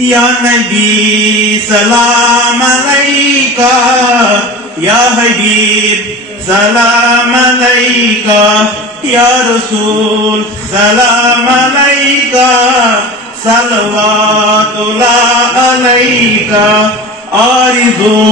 یا نبی سلام علیکہ یا حبیب سلام علیکہ یا رسول سلام علیکہ صلوات اللہ علیکہ آرزو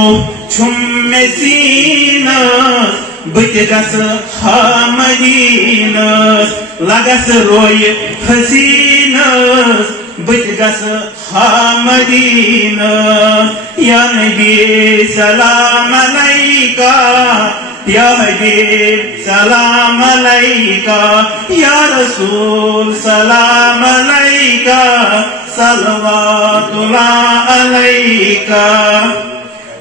چھم سینس بت گس ہا مدینس لگس روی حسینس بت گس ہا مدینس یا نبی سلام علیکہ یا حبیب سلام علیکہ یا رسول سلام علیکہ صلوات اللہ علیکہ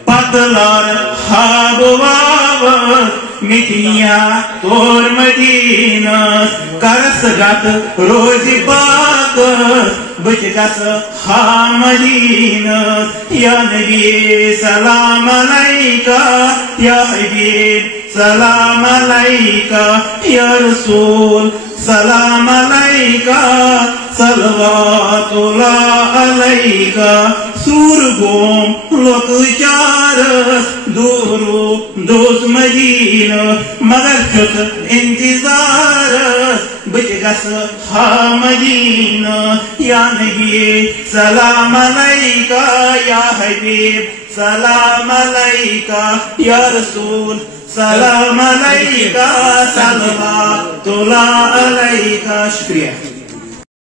پتلار خواب واوت مٹیا تور مدینس کرس گت روز باکس بچ گس ہا مدینس یا نبی سلام علیکہ یا حبیب سلام علیکہ یا رسول سلام علیکہ صلوات اللہ علیکہ سور گوم لوک چارس دورو دوس مدینہ مگر چت انتظارس بچ گس ہا مدینہ یا نبی سلام علیکہ یا حبیب سلام علیکہ یا رسول سلام علیکہ صلوات اللہ علیکہ. شکریہ.